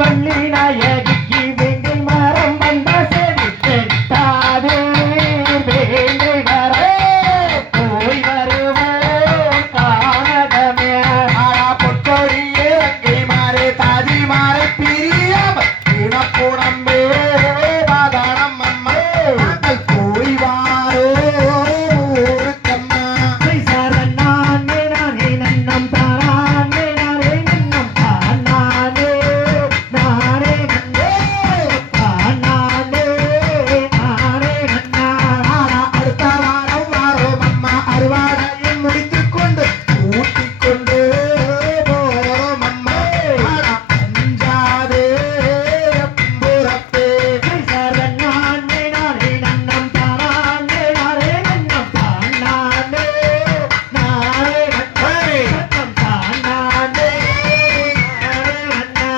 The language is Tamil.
வள்ளி நாயகிக்கு வேங்கை மரம் வந்த செடி செட்டாது வேங்கை வர போய் வருவோம் காணகமே பொட்டோடியே கை மாறே தாதி மாறே பிரியாம குணப்புணம்பே பாதாளம் அம்மா போய் வாரோ ஊருக்கம்மா சரணானே நானே நன்னம் தாரானே நானே நன்னம் தானானே நானே நன்னே தானானே நானே நன்னா அடுத்த வாரம் வாரோம் அம்மா அறுவாடையும் முடித்துக் கொண்டு ஊட்டிக் கொண்டு போறோம் அம்மா அஞ்சாதே புறப்பே சரணானே நானே நன்னம் தாரானே நானே நன்னம் தானானே நானே நன்னம் தானானே நானே நன்னா